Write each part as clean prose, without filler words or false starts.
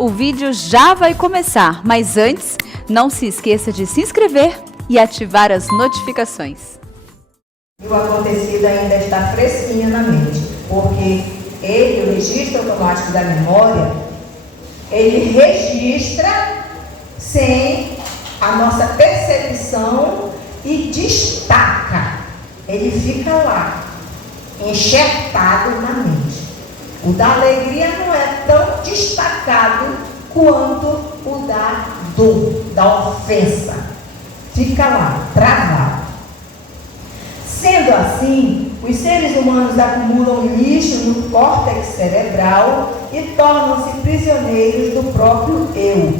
O vídeo já vai começar, mas antes, não se esqueça de se inscrever e ativar as notificações. O acontecido ainda está fresquinho na mente, porque o registro automático da memória, ele registra sem a nossa percepção e destaca. Ele fica lá, enxertado na mente. O da alegria não é tão destacado quanto o da dor, da ofensa. Fica lá, travado. Sendo assim, os seres humanos acumulam lixo no córtex cerebral e tornam-se prisioneiros do próprio eu.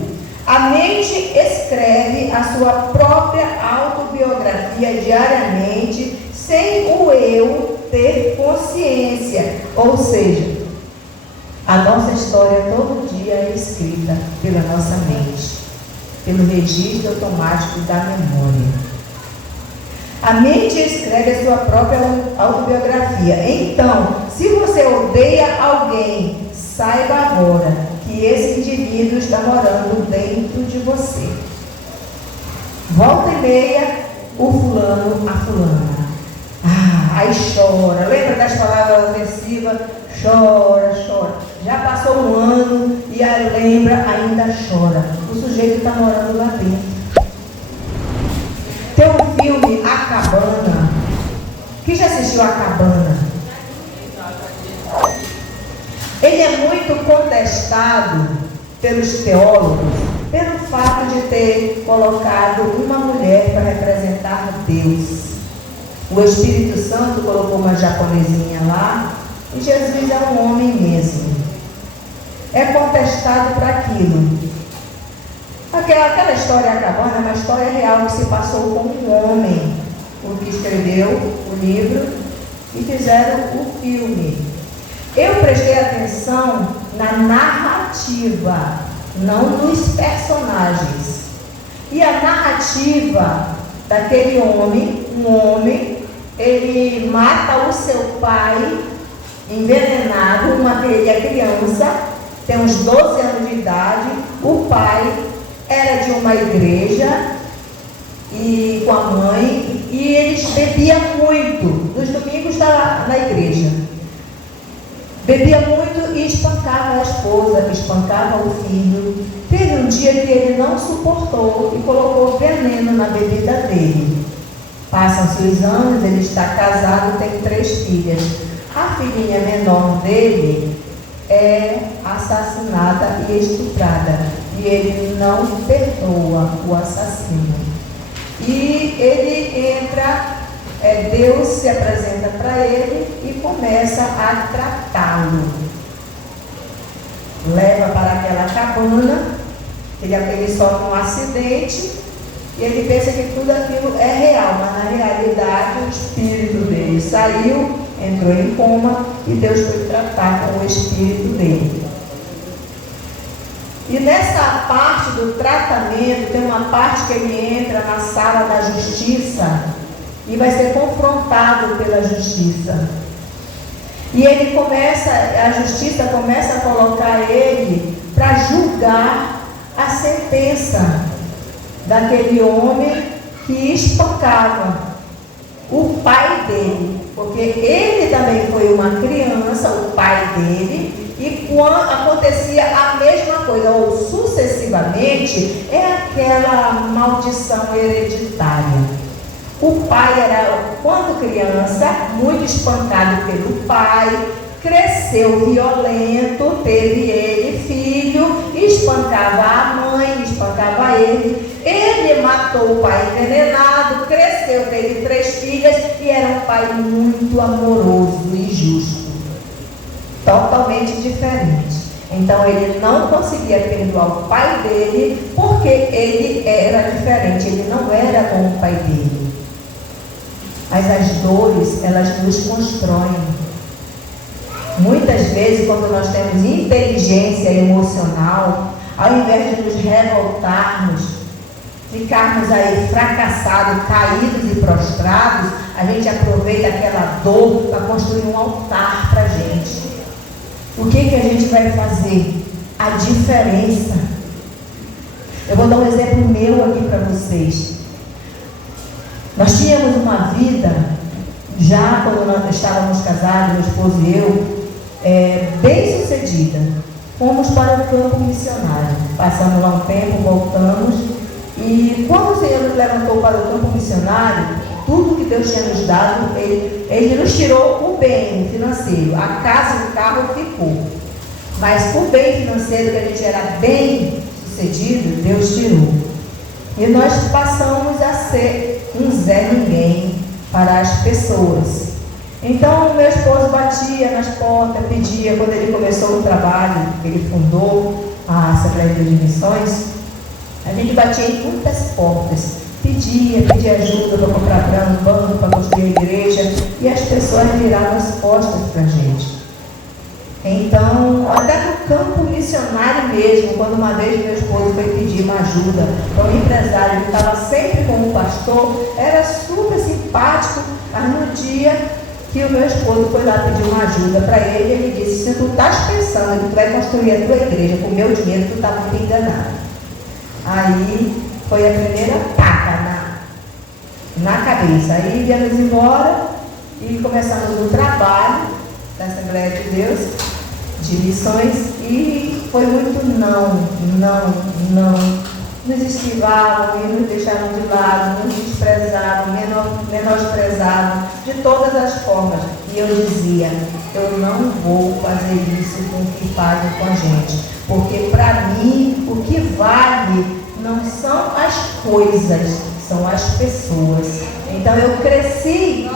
A mente escreve a sua própria autobiografia diariamente, sem o eu ter consciência. Ou seja, a nossa história todo dia é escrita pela nossa mente, pelo registro automático da memória. A mente escreve a sua própria autobiografia. Então, se você odeia alguém, saiba agora que esse indivíduo está morando dentro de você. Volta e meia, o fulano, a fulana. Aí chora. Lembra das palavras ofensivas? Chora, chora. Já passou um ano e aí lembra, ainda chora. O sujeito está morando lá dentro. Tem um filme, A Cabana. Quem já assistiu A Cabana? Ele é muito contestado pelos teólogos pelo fato de ter colocado uma mulher para representar Deus. O Espírito Santo colocou uma japonesinha lá e Jesus é um homem mesmo. É contestado por aquilo. Aquela história A Cabana é uma história real que se passou com um homem, o que escreveu o livro e fizeram o filme. Eu prestei atenção na narrativa, não nos personagens. E a narrativa daquele homem, ele mata o seu pai envenenado, ele é criança, tem uns 12 anos de idade, o pai era de uma igreja e com a mãe, e eles bebiam muito. Nos domingos estava na igreja. Bebia muito e espancava a esposa, espancava o filho. Teve um dia que ele não suportou e colocou veneno na bebida dele. Passam-se os anos, ele está casado, tem 3 filhas. A filhinha menor dele é assassinada e estuprada. E ele não perdoa o assassino. E ele entra, Deus se apresenta para ele e começa a tratá-lo. Leva para aquela cabana, ele sofre um acidente e ele pensa que tudo aquilo é real, mas na realidade o espírito dele saiu, entrou em coma e Deus foi tratar com o espírito dele. E nessa parte do tratamento, tem uma parte que ele entra na sala da justiça e vai ser confrontado pela justiça. E a justiça começa a colocar ele para julgar a sentença daquele homem que espancava o pai dele. Porque ele também foi uma criança, o pai dele, e quando acontecia a mesma coisa, ou sucessivamente, é aquela maldição hereditária. O pai era, quando criança, muito espancado pelo pai, cresceu violento, teve ele filho, espancava a mãe, espancava ele. Ele matou o pai envenenado, cresceu, teve 3 filhas e era um pai muito amoroso e justo. Totalmente diferente. Então ele não conseguia perdoar o pai dele porque ele era diferente, ele não era como o pai dele. Mas as dores, elas nos constroem. Muitas vezes, quando nós temos inteligência emocional, ao invés de nos revoltarmos, ficarmos aí fracassados, caídos e prostrados, a gente aproveita aquela dor para construir um altar para a gente. O que a gente vai fazer? a diferença. Eu vou dar um exemplo meu aqui para vocês. Nós tínhamos uma vida, já quando nós estávamos casados, meu esposo e eu, bem sucedida. Fomos para o campo missionário. Passamos lá um tempo, voltamos. E quando o Senhor nos levantou para o campo missionário, tudo que Deus tinha nos dado, Ele nos tirou o bem financeiro. A casa e o carro ficou. Mas o bem financeiro, que a gente era bem sucedido, Deus tirou. E nós passamos a ser um Zé Ninguém para as pessoas. Então, meu esposo batia nas portas, pedia, quando ele começou o trabalho, ele fundou a Assembleia de Missões, a gente batia em muitas portas, pedia ajuda para comprar banco, para construir a igreja, e as pessoas viravam as costas para a gente. Então, até no campo missionário mesmo, quando uma vez meu esposo foi pedir uma ajuda para um empresário que estava sempre com o pastor, era super simpático, mas no dia que o meu esposo foi lá pedir uma ajuda para ele, ele disse: se tu estás pensando que tu vai construir a tua igreja com o meu dinheiro, tu está muito enganado. Aí foi a primeira taca na cabeça. Aí viemos embora e começamos o trabalho da Assembleia de Deus, de missões, e foi muito não. Nos esquivavam e nos deixavam de lado, nos desprezavam, menosprezavam, de todas as formas. E eu dizia: eu não vou fazer isso com o que fazem com a gente, porque para mim o que vale não são as coisas, são as pessoas. Então eu cresci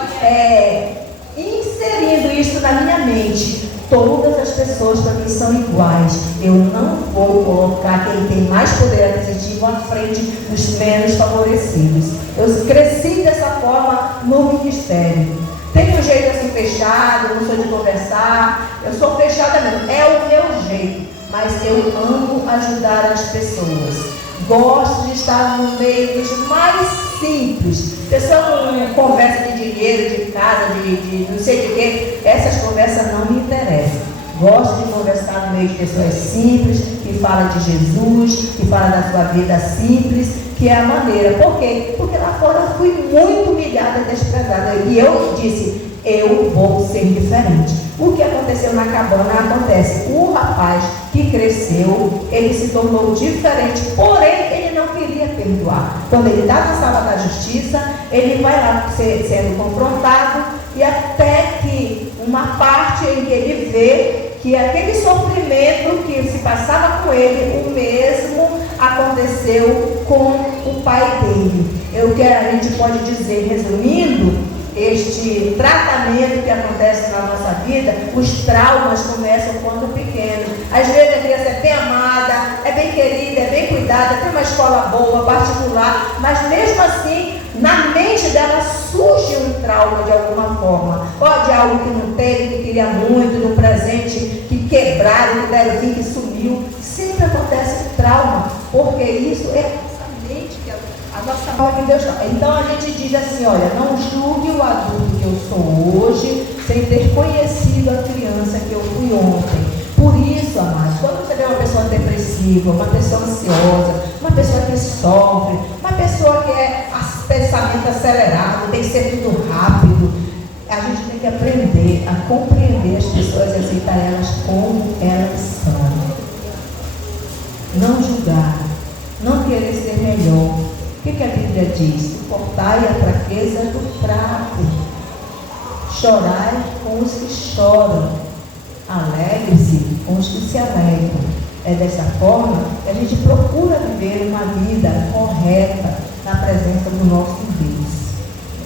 inserindo isso na minha mente. Todas as pessoas para mim são iguais. Eu não vou colocar quem tem mais poder aquisitivo à frente dos menos favorecidos. Eu cresci dessa forma no ministério. Tenho um jeito assim fechado, não sou de conversar, eu sou fechada mesmo, é o meu jeito, mas eu amo ajudar as pessoas. Gosto de estar no meio dos mais simples. Pessoa não conversa de dinheiro, de casa, de não sei de quê. Essas conversas não me interessam. Gosto de conversar no meio de pessoas simples, que falam de Jesus, que falam da sua vida simples, que é a maneira. Por quê? Porque lá fora eu fui muito humilhada e desprezada. E eu disse: eu vou ser diferente. O que aconteceu na cabana acontece. O rapaz que cresceu, ele se tornou diferente, porém ele não queria perdoar. Quando ele está na sala da justiça, ele vai lá sendo confrontado, e até que uma parte em que ele vê que aquele sofrimento que se passava com ele, o mesmo aconteceu com o pai dele. A gente pode dizer, resumindo, este tratamento que acontece na nossa vida, os traumas começam quando pequenos. Às vezes a criança é bem amada, é bem querida, é bem cuidada, tem uma escola boa, particular, mas mesmo assim, na mente dela surge um trauma de alguma forma. Ou de algo que não teve, que queria muito, no presente, que quebraram, que deram fim, que sumiu. Sempre acontece trauma, porque isso é a nossa forma que Deus. Então a gente diz assim: olha, não julgue o adulto que eu sou hoje sem ter conhecido a criança que eu fui ontem. Por isso, amados, quando você vê uma pessoa depressiva, uma pessoa ansiosa, uma pessoa que sofre, uma pessoa que é pensamento acelerado, tem que ser tudo rápido, a gente tem que aprender a compreender as pessoas e aceitar elas como elas são. Não julgar, não querer ser melhor. O que a Bíblia diz? Suportai a fraqueza do fraco. Chorai com os que choram. Alegre-se com os que se alegram. É dessa forma que a gente procura viver uma vida correta na presença do nosso Deus.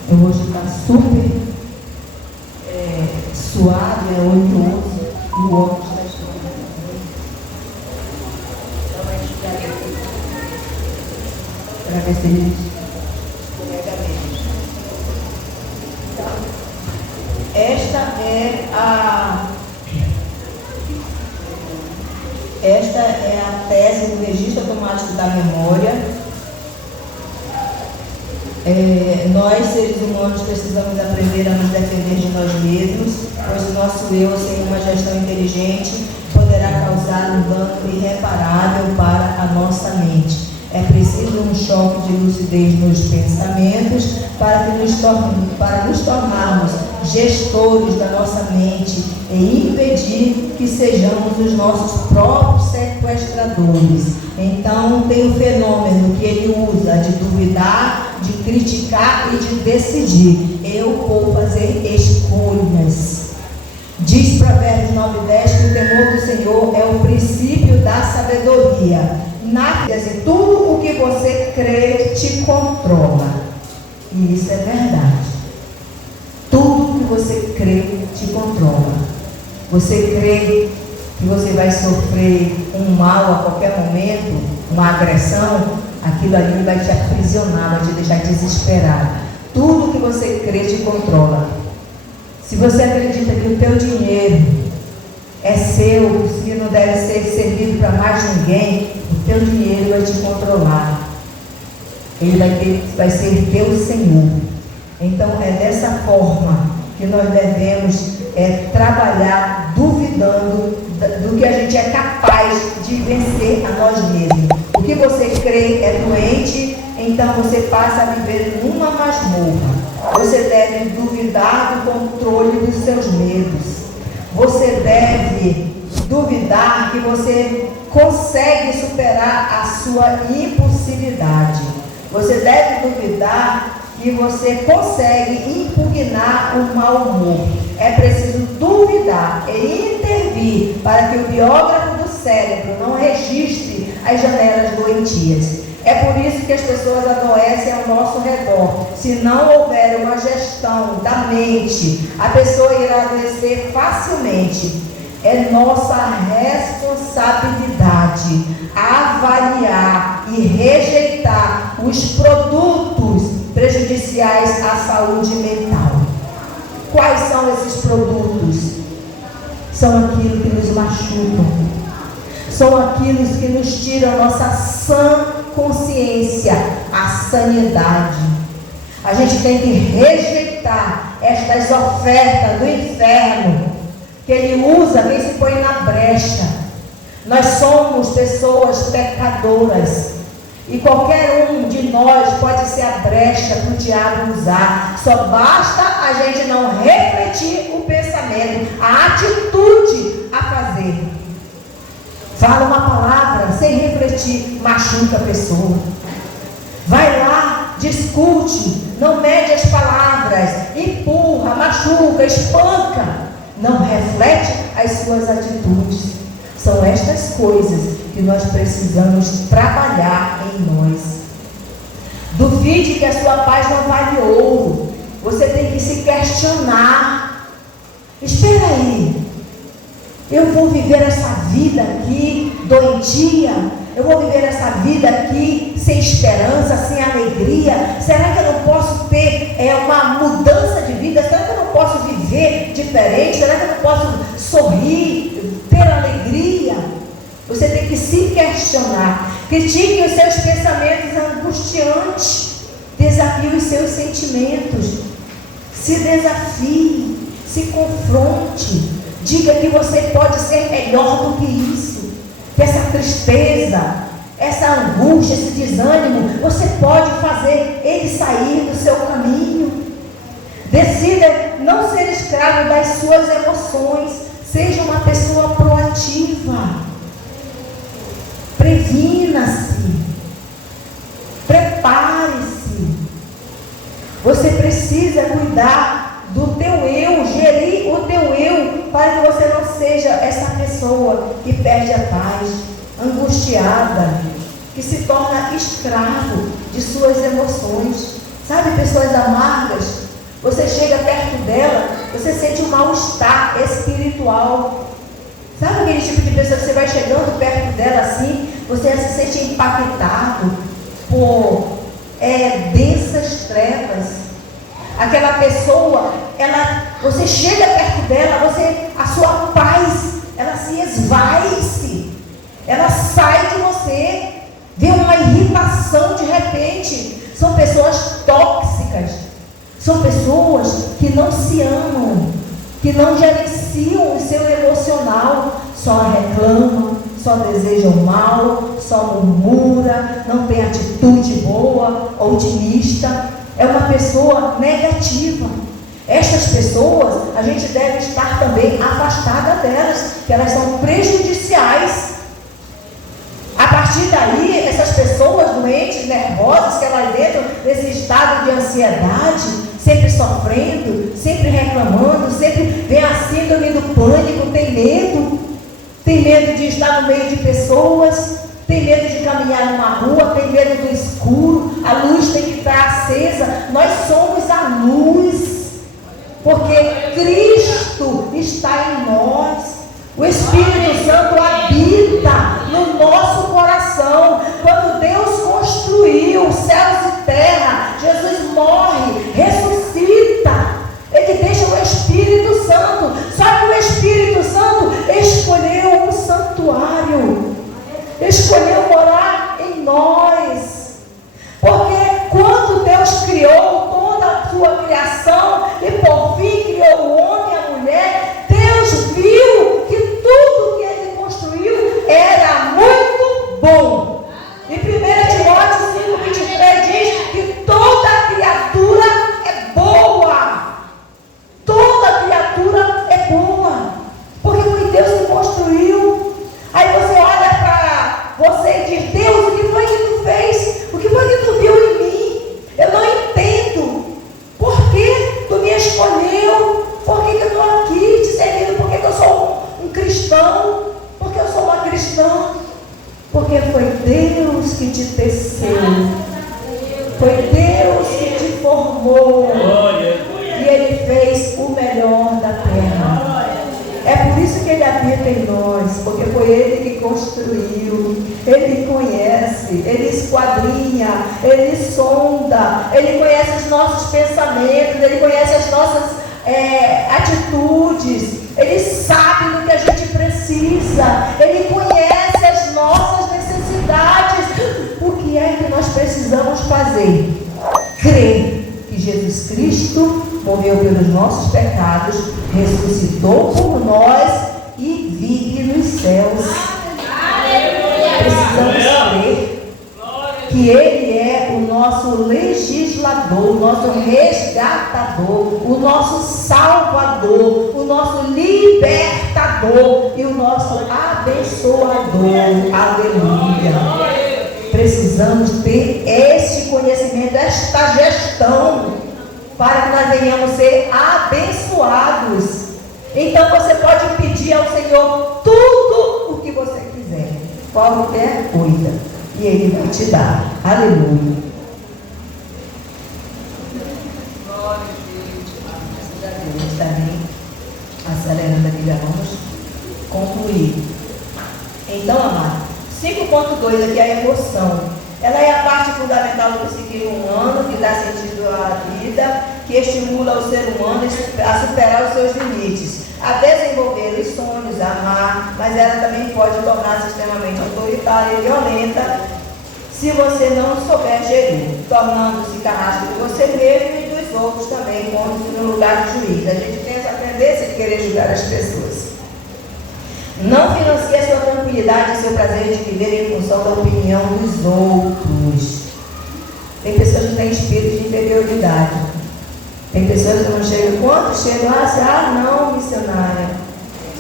Eu hoje está super suave, oleoso, e o outro está estudando. Então, a gente para ver se ele escorrega menos. Então, esta é a tese do registro automático da memória. Nós, seres humanos, precisamos aprender a nos defender de nós mesmos, pois o nosso eu, sem uma gestão inteligente, poderá poderá causar um dano irreparável para a nossa mente. É preciso um choque de lucidez nos pensamentos para nos tornarmos gestores da nossa mente e impedir que sejamos os nossos próprios sequestradores. Então, tem o fenômeno que ele usa de duvidar, de criticar e de decidir. Eu vou fazer escolhas. Diz Provérbios 9:10 que o temor do Senhor é o princípio da sabedoria. Tudo o que você crê te controla. E isso é verdade. Tudo o que você crê te controla. Você crê que você vai sofrer um mal a qualquer momento, uma agressão, aquilo ali vai te aprisionar, vai te deixar desesperado. Tudo que você crê te controla. Se você acredita que o teu dinheiro é seu, que não deve ser servido para mais ninguém, o teu dinheiro vai te controlar. Ele vai ser teu Senhor. Então é dessa forma que nós devemos trabalhar duvidando do que a gente é capaz de vencer a nós mesmos. O que você crê é doente, então você passa a viver numa masmorra. Você deve duvidar do controle dos seus medos. Você deve duvidar que você consegue superar a sua impulsividade. Você deve duvidar que você consegue impugnar o mau humor. É preciso duvidar e intervir para que o biógrafo do cérebro não registre as janelas doentias. É por isso que as pessoas adoecem ao nosso redor. Se não houver uma gestão da mente, a pessoa irá adoecer facilmente. É nossa responsabilidade avaliar e rejeitar os produtos prejudiciais à saúde mental. Quais são esses produtos? São aquilo que nos machucam. São aqueles que nos tiram nossa sã consciência, a sanidade. A gente tem que rejeitar estas ofertas do inferno que ele usa, quem se põe na brecha. Nós somos pessoas pecadoras e qualquer um de nós pode ser a brecha para o diabo usar. Só basta a gente não refletir o pensamento, a atitude a fazer. Fala uma palavra sem refletir, machuca a pessoa. Vai lá, discute, não mede as palavras, empurra, machuca, espanca. Não reflete as suas atitudes. São estas coisas que nós precisamos trabalhar em nós. Duvide que a sua paz não vale ouro. Você tem que se questionar. Espera aí. Eu vou viver essa vida aqui doentia? Eu vou viver essa vida aqui sem esperança, sem alegria? Será que eu não posso ter uma mudança de vida? Será que eu não posso viver diferente? Será que eu não posso sorrir, ter alegria? Você tem que se questionar. Critique os seus pensamentos angustiantes. Desafie os seus sentimentos. Se desafie, se confronte. Diga que você pode ser melhor do que isso. Que essa tristeza, essa angústia, esse desânimo, você pode fazer ele sair do seu caminho. Decida não ser escravo das suas emoções. Seja uma pessoa proativa. Previna-se. Prepare-se. Você precisa cuidar do teu eu, gerir o teu eu, para que você não seja essa pessoa que perde a paz, angustiada, que se torna escravo de suas emoções. Sabe, pessoas amargas, você chega perto dela, você sente um mal-estar espiritual. Sabe aquele tipo de pessoa que você vai chegando perto dela assim, você se sente impactado por densas trevas. Aquela pessoa, você chega perto dela, a sua paz, ela se esvai-se, ela sai de você, vem uma irritação de repente. São pessoas tóxicas, são pessoas que não se amam, que não gerenciam o seu emocional. só reclama, só deseja o mal, só murmura, não tem atitude boa, otimista, é uma pessoa negativa. Estas pessoas, a gente deve estar também afastada delas, que elas são prejudiciais. A partir daí, essas pessoas doentes, nervosas, que elas entram nesse estado de ansiedade, sempre sofrendo, sempre reclamando, sempre vem a síndrome do pânico, tem medo de estar no meio de pessoas, tem medo de caminhar numa rua, tem medo do escuro, a luz tem que estar acesa. Nós somos a luz, porque Cristo está em nós. O Espírito Santo habita no nosso coração. Quando Deus construiu céus e terra, Jesus morre, ressuscita. Ele deixa o Espírito Santo. Só que o Espírito Santo escolheu um santuário, escolheu morar em nós. Porque quando Deus criou toda a sua criação e por fim criou o homem e a mulher, Deus viu que tudo que ele construiu era muito bom. Em 1 Timóteo 5,23 diz que toda criatura é boa. Toda criatura é boa, porque foi Deus que construiu. Aí você olha para você e diz: Deus, o que foi que tu fez? O que foi que tu viu em mim? Eu não entendo. Por que tu me escolheu? Por que eu estou aqui te servindo? Por que eu sou um cristão? Por que eu sou uma cristã? Porque foi Deus que te teceu. Foi Deus que te formou. E Ele fez o melhor da terra. É por isso que Ele habita em nós, porque foi Ele que construiu. Ele conhece, Ele esquadrinha, Ele sonda, Ele conhece os nossos pensamentos, Ele conhece as nossas atitudes, Ele sabe do que a gente precisa, Ele conhece as nossas necessidades. O que é que nós precisamos fazer? Crer que Jesus Cristo morreu pelos nossos pecados, ressuscitou por nós e vive nos céus. Precisamos crer que Ele é o nosso legislador, o nosso resgatador, o nosso salvador, o nosso libertador e o nosso abençoador. Aleluia! Precisamos ter este conhecimento, esta gestão, para que nós venhamos ser abençoados. Então você pode pedir ao Senhor tudo o que você quiser, qualquer coisa, e Ele vai te dar. Aleluia. Também acelerando aqui, já vamos concluir. Então, amado, 5.2 aqui é a emoção. Ela é a parte fundamental do psiquismo humano, que dá sentido à vida, que estimula o ser humano a superar os seus limites, a desenvolver os sonhos, a amar, mas ela também pode tornar-se extremamente autoritária e violenta se você não souber gerir, tornando-se carrasco de você mesmo e dos outros também, pondo-se no lugar de juiz. A gente tem essa tendência de querer julgar as pessoas. Não financie a sua tranquilidade e seu prazer de viver em função da opinião dos outros. Tem pessoas que têm espírito de inferioridade. Tem pessoas que não chegam. Quando chegam, não, missionária,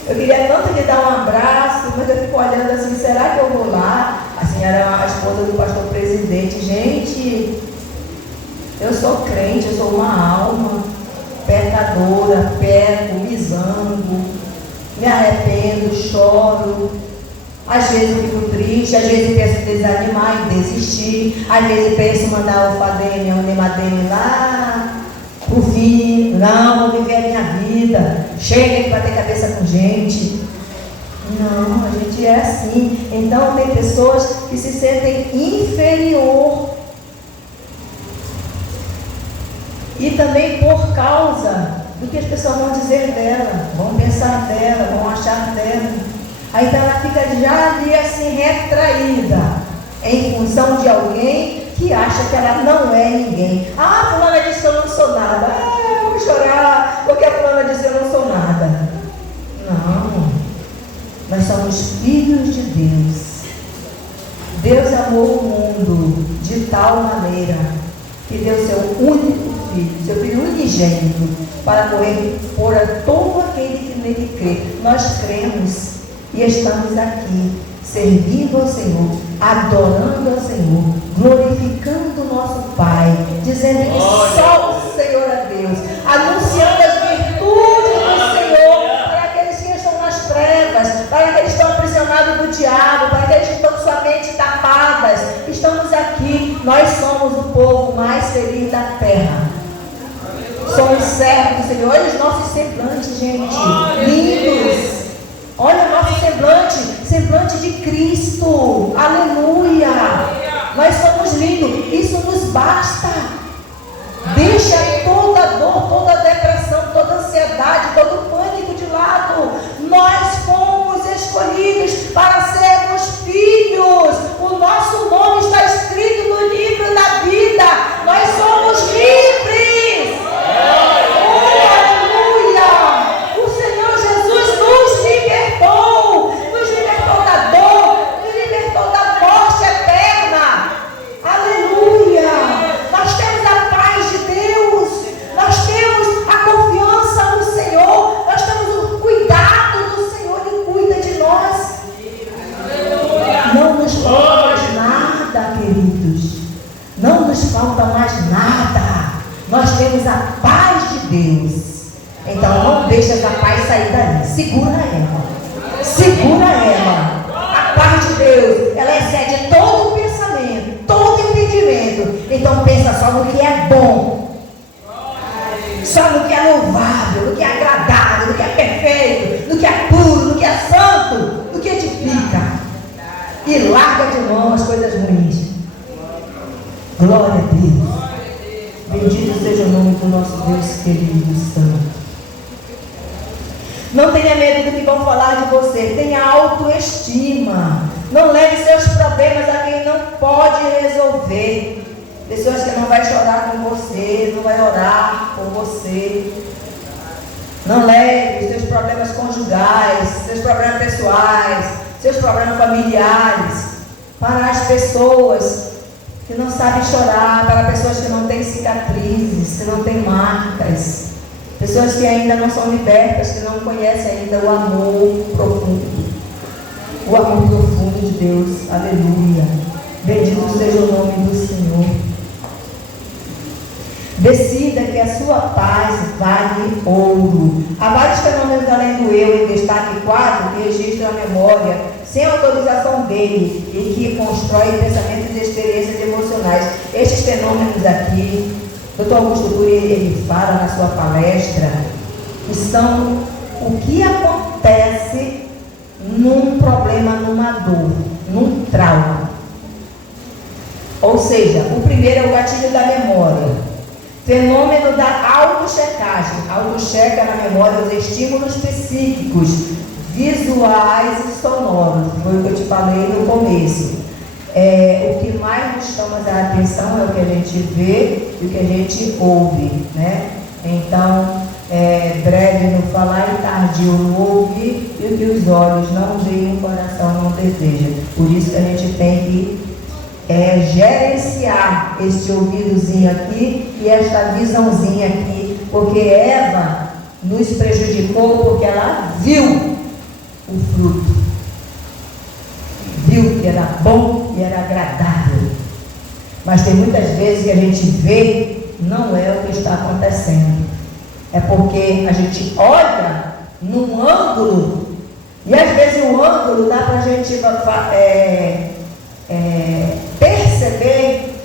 eu queria tanto lhe dar um abraço, mas eu fico olhando assim, será que eu vou lá? A senhora, a esposa do pastor presidente. Gente, eu sou crente, eu sou uma alma pecadora, peco, me zango, me arrependo, choro. Às vezes eu fico triste, às vezes eu penso em desanimar e desistir, às vezes eu penso em mandar o Fadene, o Nemadene lá pro fim. Não, vou viver a minha vida, chega de bater cabeça com gente. Não, a gente é assim. Então tem pessoas que se sentem inferior. E também por causa do que as pessoas vão dizer dela, vão pensar dela, vão achar dela. Aí então ela fica já ali assim retraída, em função de alguém que acha que ela não é ninguém. Fulana disse que eu não sou nada. Eu vou chorar porque a fulana disse que eu não sou nada. Não. Nós somos filhos de Deus. Deus amou o mundo de tal maneira que deu seu único filho, seu filho unigênito, para morrer por todo aquele que nele crê. Nós cremos e estamos aqui, servindo ao Senhor, adorando ao Senhor, glorificando o nosso Pai, dizendo que só o Senhor é Deus, anunciando as virtudes do Senhor para aqueles que estão nas trevas, para aqueles que estão aprisionados do diabo, para aqueles que estão com sua mente tapadas. Estamos aqui, nós somos o povo mais feliz da terra. Somos servos do Senhor. Olha os nossos semblantes, gente, lindos. Olha o nosso semblante de Cristo. Aleluia. Nós somos lindos. Isso nos basta. Deixa toda dor, toda depressão, toda ansiedade, todo pânico de lado. Nós fomos escolhidos para sermos filhos. O nosso nome está escrito no livro da vida. Nós somos livres. Aleluia. O Senhor Jesus nos libertou da dor, nos libertou da morte eterna. Aleluia. Nós temos a paz de Deus, nós temos a confiança no Senhor, nós temos o cuidado do Senhor, Ele cuida de nós. Não nos falta mais nada, queridos, não nos falta mais nada. Nós temos a paz de Deus. Então não deixa essa paz sair daí. Segura ela. Segura ela. A paz de Deus, ela excede todo o pensamento, todo o entendimento. Então pensa só no que é bom, só no que é louvável, no que é agradável, no que é perfeito, no que é puro, no que é santo, no que edifica. E larga de mão as coisas ruins. Glória a Deus. Bendito seja o nome do nosso Deus querido e santo. Não tenha medo do que vão falar de você. Tenha autoestima. Não leve seus problemas a quem não pode resolver. Pessoas que não vai chorar com você, não vai orar por você. Não leve seus problemas conjugais, seus problemas pessoais, seus problemas familiares para as pessoas que não sabem chorar, para pessoas que não têm cicatrizes, que não têm marcas, pessoas que ainda não são libertas, que não conhecem ainda o amor profundo de Deus. Aleluia. Bendito seja o nome do Senhor. Decida que a sua paz vale ouro. Há vários fenômenos além do eu, em destaque 4, que registram a memória sem autorização dele e que constrói pensamentos e experiências emocionais. Estes fenômenos aqui, Dr. Augusto Cury, ele fala na sua palestra, que são o que acontece num problema, numa dor, num trauma. Ou seja, o primeiro é o gatilho da memória. Fenômeno da autochecagem. Autocheca na memória os estímulos psíquicos, visuais e sonoros. Foi o que eu te falei no começo. O que mais nos chama a atenção é o que a gente vê e o que a gente ouve, né? Então, breve no falar e tardio no ouvir, e o que os olhos não veem e o coração não deseja. Por isso que a gente tem que gerenciar este ouvidozinho aqui e esta visãozinha aqui, porque Eva nos prejudicou porque ela viu o fruto, viu que era bom e era agradável, mas tem muitas vezes que a gente vê, não é o que está acontecendo, é porque a gente olha num ângulo, e às vezes o ângulo dá para a gente perceber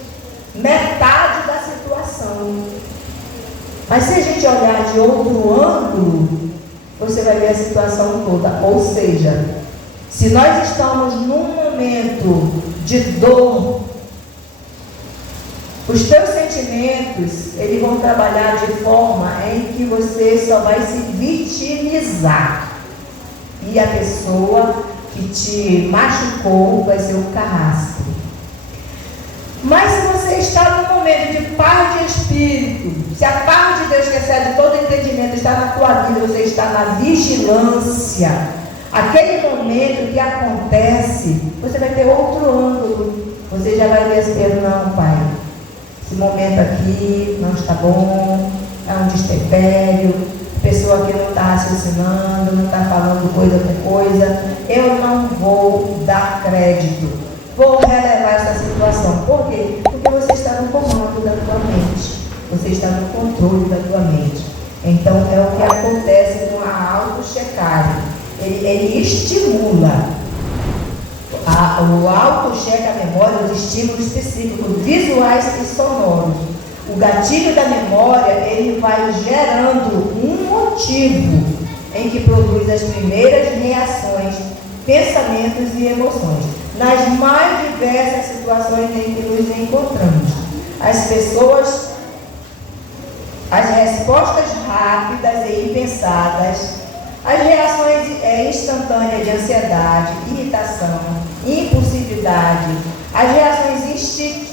metade da situação. Mas se a gente olhar de outro ângulo, você vai ver a situação toda. Ou seja, se nós estamos num momento de dor, os teus sentimentos, eles vão trabalhar de forma em que você só vai se vitimizar. E a pessoa que te machucou vai ser um carrasco. Mas se você está num momento de paz de espírito, se a paz de Deus que excede todo entendimento está na tua vida, você está na vigilância, Aquele momento que acontece, você vai ter outro ângulo. Você já vai dizer, não, pai, esse momento aqui não está bom, é um destempério, a pessoa que não está raciocinando, não está falando coisa com coisa, eu não vou dar crédito, vou relevar essa situação. Por quê? Porque você está no comando da tua mente, você está no controle da tua mente. Então é o que acontece com a auto-checagem. Ele estimula, o auto-checa a memória, os estímulos específicos, visuais e sonoros. O gatilho da memória, ele vai gerando um motivo em que produz as primeiras reações, pensamentos e emoções, nas mais diversas situações em que nos encontramos. As pessoas, as respostas rápidas e impensadas, as reações instantâneas de ansiedade, irritação, impulsividade, as reações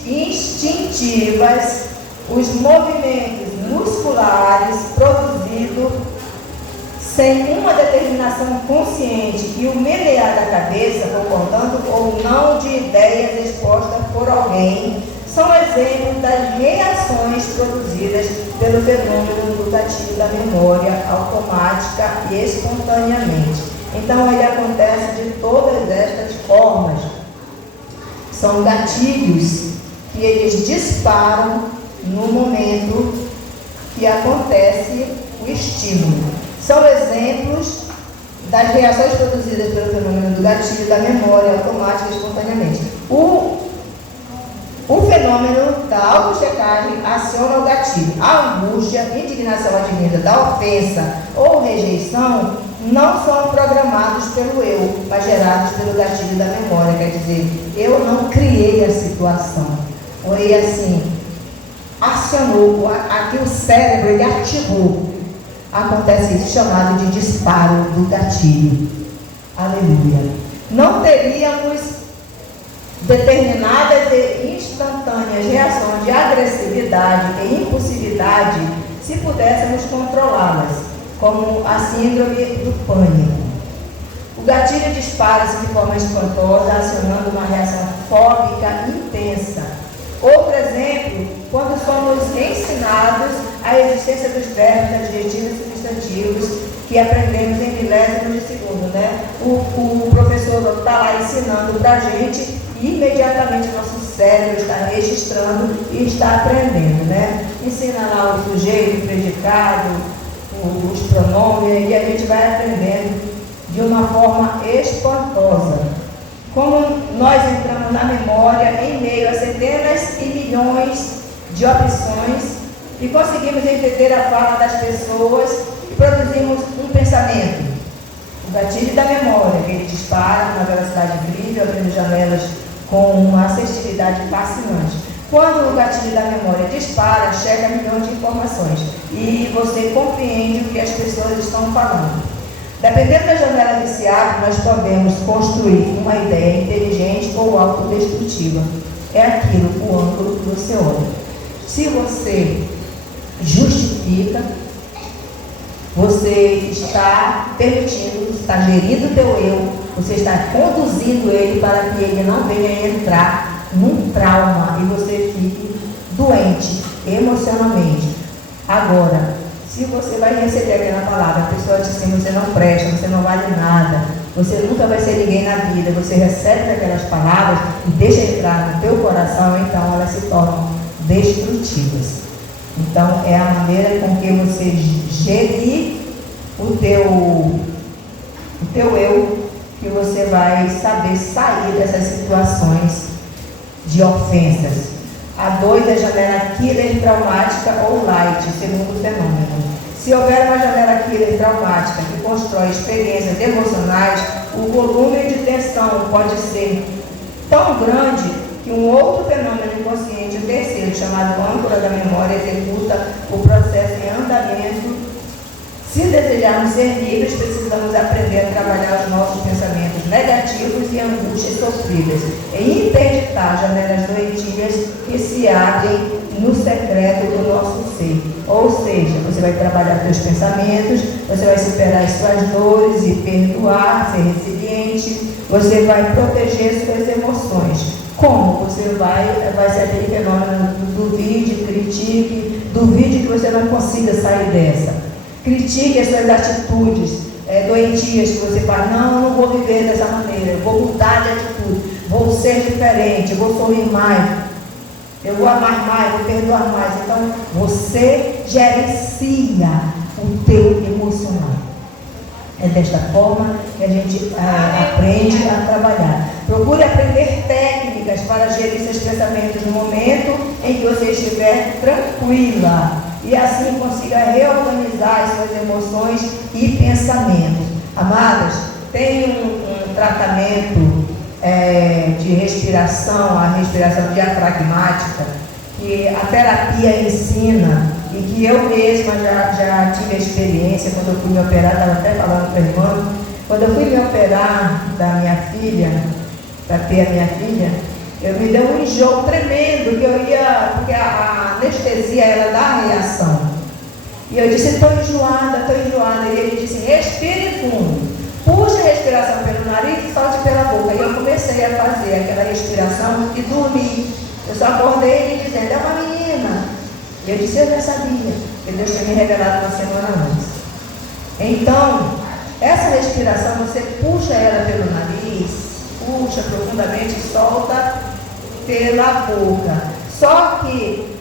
instintivas, os movimentos musculares produzidos sem uma determinação consciente e o menear da cabeça, concordando ou não de ideias expostas por alguém, são exemplos das reações produzidas pelo fenômeno do gatilho da memória automática e espontaneamente. Então, ele acontece de todas estas formas. São gatilhos que eles disparam no momento que acontece o estímulo. São exemplos das reações produzidas pelo fenômeno do gatilho da memória automática e espontaneamente. O fenômeno da autochecagem aciona o gatilho. A angústia, indignação advinda da ofensa ou rejeição não são programados pelo eu, mas gerados pelo gatilho da memória. Quer dizer, eu não criei a situação. Foi assim, acionou, aqui o cérebro, ele ativou. Acontece isso, chamado de disparo do gatilho. Aleluia. Não teríamos determinadas e instantâneas reações de agressividade e impulsividade se pudéssemos controlá-las, como a síndrome do pânico. O gatilho dispara-se de forma espantosa, acionando uma reação fóbica intensa. Outro exemplo, quando somos ensinados a existência dos verbos, adjetivos e substantivos que aprendemos em milésimos de segundo, né? O professor está lá ensinando para a gente e imediatamente o nosso cérebro está registrando e está aprendendo, né? Ensina lá o sujeito, o predicado, os pronomes, e a gente vai aprendendo de uma forma espantosa. Como nós entramos na memória em meio a centenas e milhões de opções e conseguimos entender a fala das pessoas e produzimos um pensamento. O gatilho da memória, que ele dispara com uma velocidade incrível, abrindo janelas com uma assertividade fascinante. Quando o gatilho da memória dispara, chega a milhões de informações e você compreende o que as pessoas estão falando. Dependendo da janela que se abre, nós podemos construir uma ideia inteligente ou autodestrutiva. É aquilo, o ângulo que você olha. Se você justifica, você está permitindo, está gerindo o teu eu, você está conduzindo ele para que ele não venha entrar num trauma e você fique doente emocionalmente. Agora, se você vai receber aquela palavra, a pessoa diz assim, você não presta, você não vale nada, você nunca vai ser ninguém na vida, você recebe aquelas palavras e deixa entrar no teu coração, então elas se tornam destrutivas. Então é a maneira com que você gerir o teu eu, que você vai saber sair dessas situações de ofensas. A 2 é a janela killer traumática ou light, segundo fenômeno. Se houver uma janela killer traumática que constrói experiências emocionais, o volume de tensão pode ser tão grande que um outro fenômeno inconsciente, o terceiro, chamado âncora da memória, executa o processo em andamento. Se desejarmos ser livres, precisamos aprender a trabalhar os nossos pensamentos negativos e angústias sofridas e interditar janelas doentias que se abrem no secreto do nosso ser. Ou seja, você vai trabalhar seus pensamentos, você vai superar as suas dores e perdoar, ser resiliente, você vai proteger suas emoções. Como? Você vai ser aquele fenômeno do duvide, critique, duvide que você não consiga sair dessa. Critique as suas atitudes doentias que você faz. Não, eu não vou viver dessa maneira, eu vou mudar de atitude, vou ser diferente, eu vou sorrir mais, eu vou amar mais, vou perdoar mais. Então, você gerencia o teu emocional. É desta forma que a gente aprende a trabalhar. Procure aprender técnicas para gerir seus pensamentos no momento em que você estiver tranquila e assim consiga reorganizar as suas emoções e pensamentos. Amadas, tem um tratamento de respiração, a respiração diafragmática, que a terapia ensina e que eu mesma já tive a experiência quando eu fui me operar. Estava até falando para a irmã, quando eu fui me operar da minha filha, para ter a minha filha, eu me deu um enjoo tremendo, que eu ia, porque a anestesia ela dá reação. E eu disse, estou enjoada. E ele disse, respire fundo, puxe a respiração pelo nariz e solte pela boca. E eu comecei a fazer aquela respiração e dormi. Eu só acordei ele dizendo, é uma menina. E eu disse, eu já sabia, que Deus tinha me revelado uma semana antes. Então, essa respiração, você puxa ela pelo nariz, puxa profundamente e solta pela boca. Só que,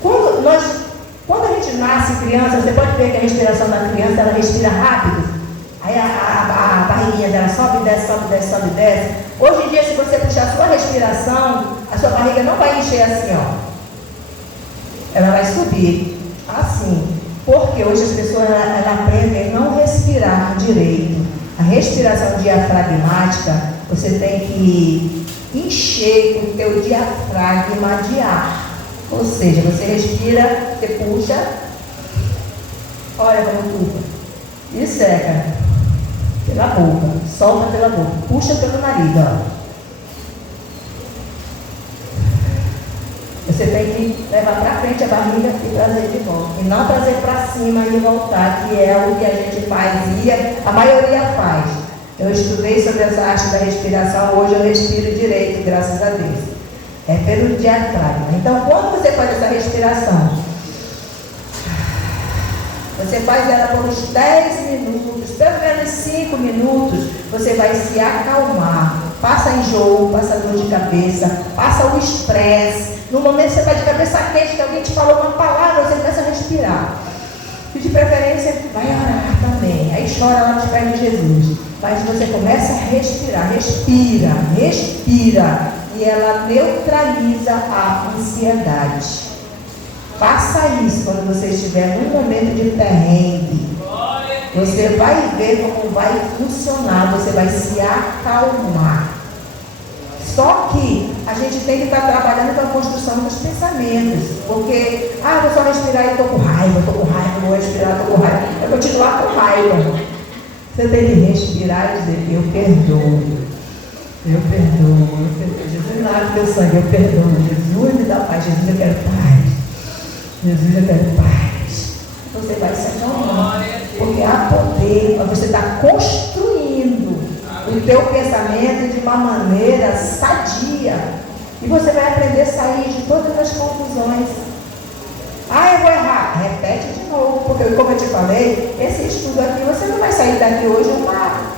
quando a gente nasce criança, você pode ver que a respiração da criança, ela respira rápido. Aí a barriguinha dela sobe e desce, sobe e desce, sobe e desce. Hoje em dia, se você puxar a sua respiração, a sua barriga não vai encher assim, ó. Ela vai subir assim. Porque hoje as pessoas ela aprendem a não respirar direito. A respiração diafragmática, você tem que encher o teu diafragma de ar. Ou seja, você respira, você puxa, olha como tuba, e seca pela boca, solta pela boca, puxa pelo nariz, ó. Você tem que levar para frente a barriga e trazer de volta. E não trazer para cima e voltar, que é o que a gente fazia, a maioria faz. Eu estudei sobre essa arte da respiração, hoje eu respiro direito, graças a Deus. É pelo diafragma. Então, quando você faz essa respiração, você faz ela por uns 10 minutos, pelo menos 5 minutos, você vai se acalmar. Passa enjoo, passa dor de cabeça, passa o estresse. No momento que você está de cabeça quente, que alguém te falou uma palavra, você começa a respirar. E de preferência, vai orar também. Aí chora lá nos pés de Jesus. Mas você começa a respirar, respira. E ela neutraliza a ansiedade. Faça isso quando você estiver num momento de perrengue. Você vai ver como vai funcionar, você vai se acalmar. Só que a gente tem que estar trabalhando com a construção dos pensamentos. Porque, vou só respirar e estou com raiva, vou respirar, estou com raiva. Eu vou continuar com raiva. Você tem que respirar e dizer, eu perdoo. Jesus lava meu sangue, eu perdoo. Jesus me dá paz, Jesus eu quero paz. Jesus eu quero paz. Você vai se acalmar. Porque há poder, você está construindo o teu pensamento de uma maneira sadia. E você vai aprender a sair de todas as confusões. Eu vou errar. Repete de novo. Porque, como eu te falei, esse estudo aqui, você não vai sair daqui hoje uma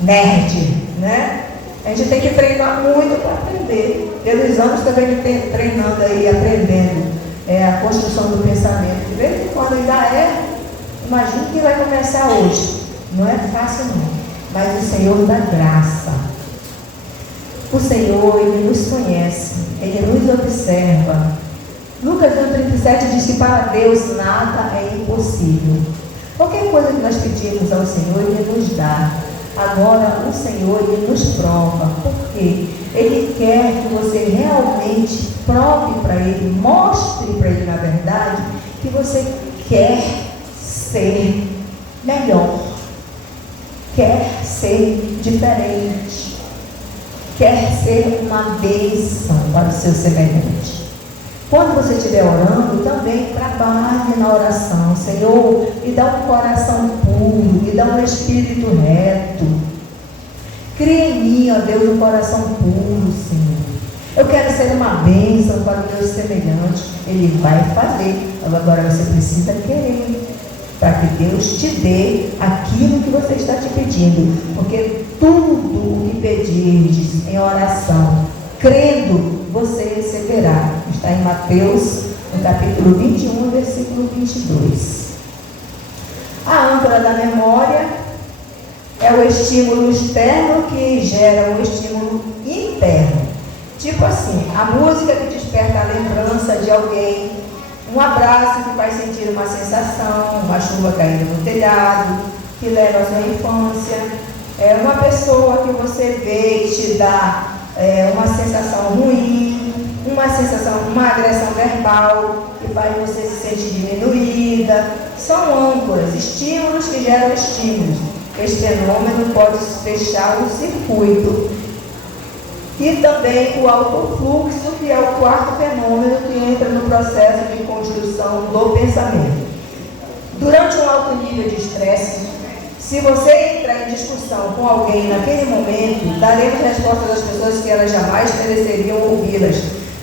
nerd, né? A gente tem que treinar muito para aprender. Pelos anos também treinando aí, aprendendo a construção do pensamento. De vez em quando ainda imagina que vai começar hoje. Não é fácil não. Mas o Senhor dá graça. O Senhor, Ele nos conhece. Ele nos observa. Lucas 1,37 diz que para Deus nada é impossível. Qualquer coisa que nós pedimos ao Senhor, Ele nos dá. Agora o Senhor, Ele nos prova. Por quê? Ele quer que você realmente prove para Ele, mostre para Ele, na verdade, que você quer ser melhor, quer ser diferente, quer ser uma bênção para o seu semelhante. Quando você estiver orando, também trabalhe na oração. Senhor, me dá um coração puro, me dá um espírito reto. Cria em mim, ó Deus, um coração puro, Senhor. Eu quero ser uma bênção para o meu semelhante. Ele vai fazer. Agora você precisa querer, para que Deus te dê aquilo que você está te pedindo. Porque tudo o que pedirdes em oração, crendo, você receberá. Está em Mateus, no capítulo 21, versículo 22. A âncora da memória é o estímulo externo que gera um estímulo interno. Tipo assim, a música que desperta a lembrança de alguém, um abraço que faz sentir uma sensação, uma chuva caindo no telhado, que leva à sua infância, uma pessoa que você vê e te dá uma sensação ruim, uma agressão verbal que faz você se sentir diminuída. São âncoras, estímulos que geram estímulos. Este fenômeno pode fechar o circuito. E também o autofluxo, que é o quarto fenômeno que entra no processo de construção do pensamento. Durante um alto nível de estresse, se você entrar em discussão com alguém naquele momento, daremos respostas às pessoas que elas jamais mereceriam ouvi-las.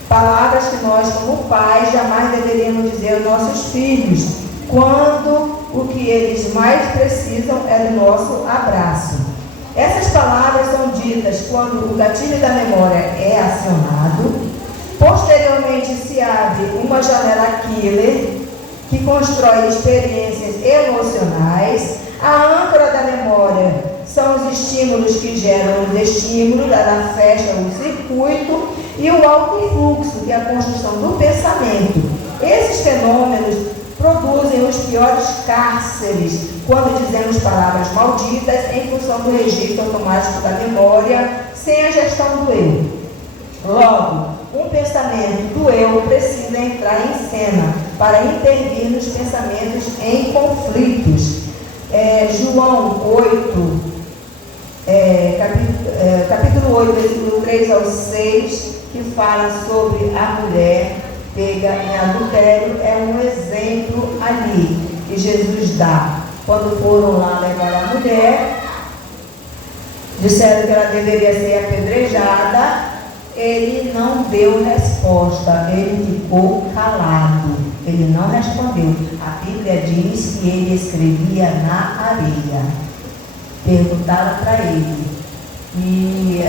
Palavras que nós, como pais, jamais deveríamos dizer aos nossos filhos, quando o que eles mais precisam é do nosso abraço. Essas palavras são ditas quando o gatilho da memória é acionado. Posteriormente se abre uma janela killer que constrói experiências emocionais. A âncora da memória são os estímulos que geram os estímulos, ela fecha o circuito, e o autofluxo, que é a construção do pensamento. Esses fenômenos produzem os piores cárceres quando dizemos palavras malditas em função do registro automático da memória, sem a gestão do eu. Logo, um pensamento do eu precisa entrar em cena para intervir nos pensamentos em conflitos. João 8, capítulo 8, versículo 3 ao 6, que fala sobre a mulher pega em adultério, é um exemplo ali que Jesus dá. Quando foram lá levar a mulher, disseram que ela deveria ser apedrejada, ele não deu resposta, ele ficou calado, ele não respondeu. A Bíblia diz que ele escrevia na areia. Perguntaram para ele, e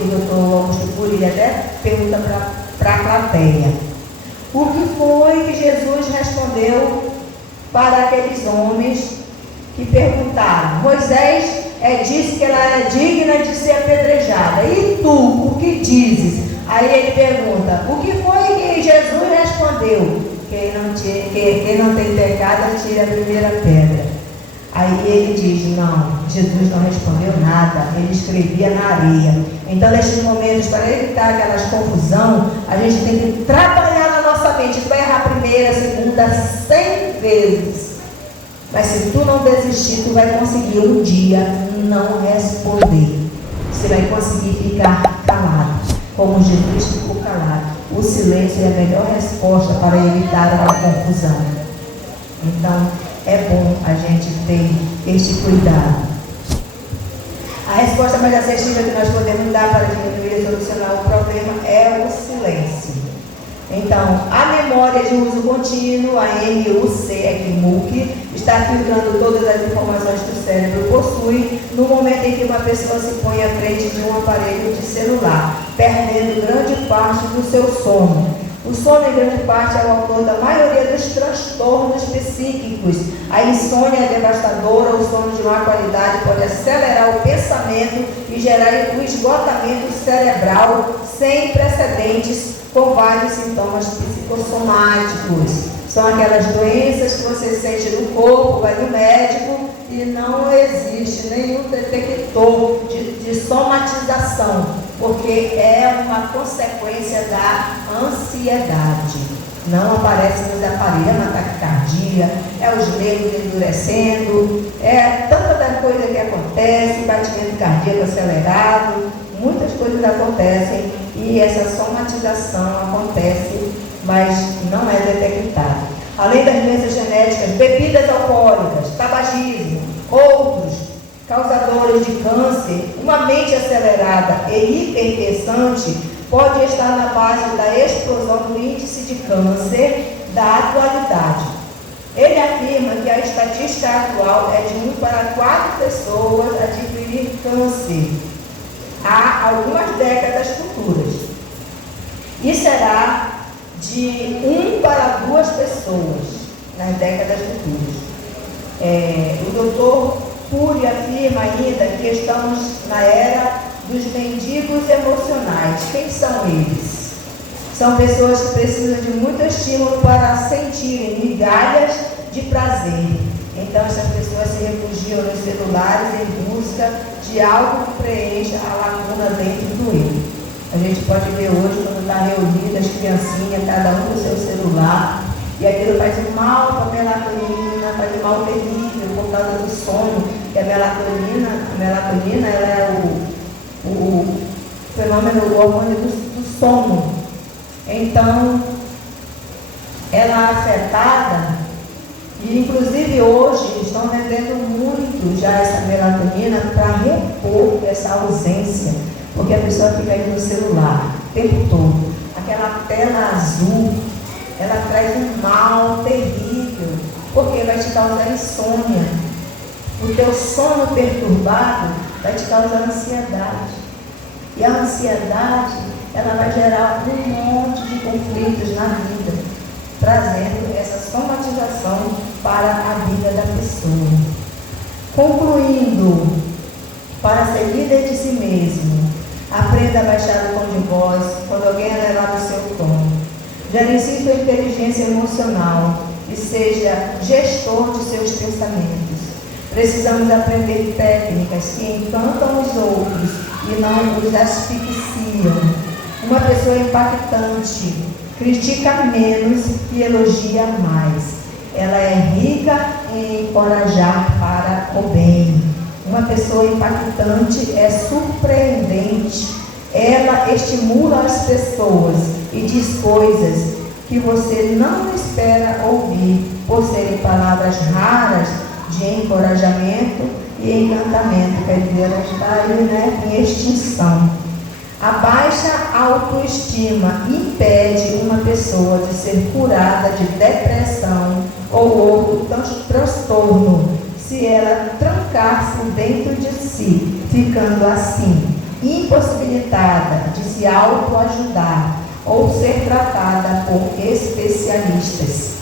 o doutor Augusto Cury, ele até pergunta para a plateia: o que foi que Jesus respondeu para aqueles homens que perguntaram? Moisés disse que ela era digna de ser apedrejada. E tu, o que dizes? Aí ele pergunta: o que foi que Jesus respondeu? Quem não tem pecado, atire a primeira pedra. Aí ele diz: não, Jesus não respondeu nada, ele escrevia na areia. Então, nesses momentos, para evitar aquelas confusão, a gente tem que trabalhar na nossa mente. Tu vai errar a primeira, a segunda, 100 vezes. Mas se tu não desistir, tu vai conseguir um dia não responder. Você vai conseguir ficar calado, como Jesus ficou calado. O silêncio é a melhor resposta para evitar uma confusão. Então, é bom a gente ter este cuidado. A resposta mais assertiva que nós podemos dar para diminuir e solucionar o problema é o silêncio. Então, a memória de uso contínuo, a MUC, está filtrando todas as informações que o cérebro possui no momento em que uma pessoa se põe à frente de um aparelho de celular, perdendo grande parte do seu sono. O sono, em grande parte, é o autor da maioria dos transtornos psíquicos. A insônia é devastadora, o sono de má qualidade pode acelerar o pensamento e gerar um esgotamento cerebral sem precedentes, com vários sintomas psicossomáticos. São aquelas doenças que você sente no corpo, vai no médico e não existe nenhum detector de somatização, porque é uma consequência da ansiedade. Não aparece nos aparelhos, é uma taquicardia, é os nervos endurecendo, é tanta coisa que acontece, batimento cardíaco acelerado, muitas coisas acontecem e essa somatização acontece mas não é detectado. Além das doenças genéticas, bebidas alcoólicas, tabagismo, outros causadores de câncer, uma mente acelerada e hiperpensante pode estar na base da explosão do índice de câncer da atualidade. Ele afirma que a estatística atual é de 1 para 4 pessoas adquirir câncer há algumas décadas futuras. E será de 1 para 2 pessoas nas décadas futuras. O doutor Cury afirma ainda que estamos na era dos mendigos emocionais. Quem são eles? São pessoas que precisam de muito estímulo para sentirem migalhas de prazer. Então essas pessoas se refugiam nos celulares em busca de algo que preencha a lacuna dentro do eu. A gente pode ver hoje, quando está reunida, as criancinhas, cada um com o seu celular, e aquilo faz um mal para a melatonina, faz um mal terrível por causa do sono, que a melatonina ela é o fenômeno, o hormônio do sono. Então, ela é afetada, e inclusive hoje estão vendendo muito já essa melatonina para repor essa ausência, porque a pessoa fica aí no celular o tempo todo. Aquela tela azul, ela traz um mal terrível, porque vai te causar insônia. O teu sono perturbado vai te causar ansiedade. E a ansiedade, ela vai gerar um monte de conflitos na vida, trazendo essa somatização para a vida da pessoa. Concluindo, para ser líder de si mesmo, aprenda a baixar o tom de voz quando alguém elevar o seu tom. Gerencie sua inteligência emocional e seja gestor de seus pensamentos. Precisamos aprender técnicas que encantam os outros e não os asfixiam. Uma pessoa impactante critica menos e elogia mais. Ela é rica em encorajar para o bem. Uma pessoa impactante é surpreendente. Ela estimula as pessoas e diz coisas que você não espera ouvir, por serem palavras raras de encorajamento e encantamento. Quer dizer, ela está aí, em extinção. A baixa autoestima impede uma pessoa de ser curada de depressão ou outro transtorno, se ela trancar-se dentro de si, ficando assim, impossibilitada de se autoajudar ou ser tratada por especialistas.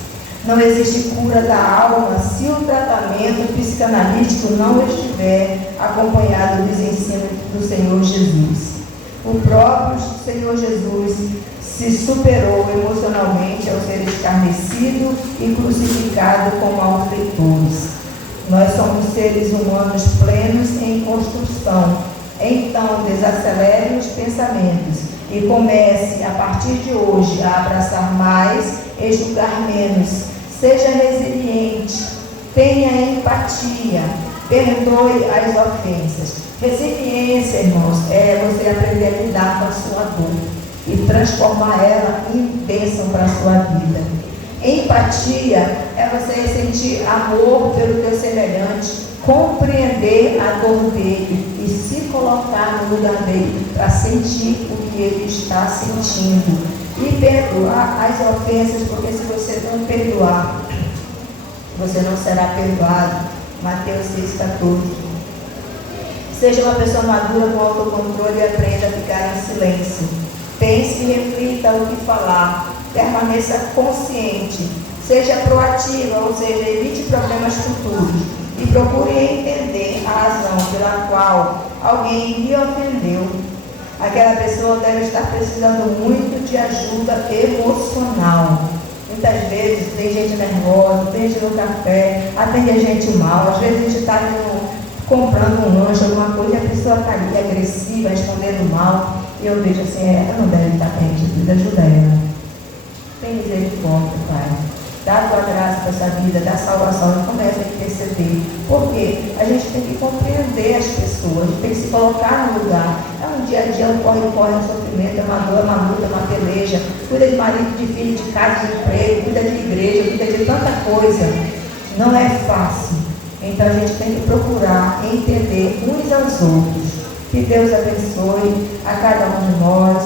Não existe cura da alma se o tratamento psicanalítico não estiver acompanhado dos ensinos do Senhor Jesus. O próprio Senhor Jesus se superou emocionalmente ao ser escarnecido e crucificado como malfeitores. Nós somos seres humanos plenos em construção. Então, desacelere os pensamentos e comece, a partir de hoje, a abraçar mais e julgar menos. Seja resiliente, tenha empatia, perdoe as ofensas. Resiliência, irmãos, é você aprender a lidar com a sua dor e transformar ela em bênção para a sua vida. Empatia é você sentir amor pelo teu semelhante, compreender a dor dele e se colocar no lugar dele para sentir o que ele está sentindo. E perdoar as ofensas, porque se você não perdoar, você não será perdoado. Mateus 6,14. Seja uma pessoa madura com autocontrole e aprenda a ficar em silêncio. Pense e reflita o que falar. Permaneça consciente. Seja proativa, ou seja, evite problemas futuros. E procure entender a razão pela qual alguém lhe ofendeu. Aquela pessoa deve estar precisando muito de ajuda emocional. Muitas vezes tem gente nervosa, tem gente no café, atende a gente mal. Às vezes a gente está comprando um lanche, alguma coisa, e a pessoa está ali agressiva, respondendo mal. E eu vejo assim, ela não deve estar bem, ajuda ela. Tem misericórdia, Pai. Dá a tua graça para essa vida, dá salvação, e começa a interceder. Porque a gente tem que compreender as pessoas, a gente tem que se colocar no lugar. É um dia a dia, um corre, um sofrimento, é uma dor, é uma luta, é uma peleja. cuida de marido, de filho, de casa, de emprego, cuida de igreja, cuida de tanta coisa. Não é fácil. Então a gente tem que procurar entender uns aos outros. Que Deus abençoe a cada um de nós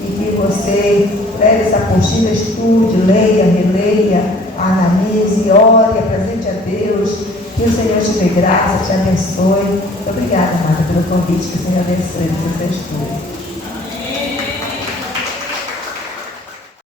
e que você leve essa apostila, estude, leia, releia, analise, ore, apresente a Deus. Que o Senhor te dê graça, te abençoe. Muito obrigada, Marta, pelo convite. Que o Senhor abençoe o seu estudo.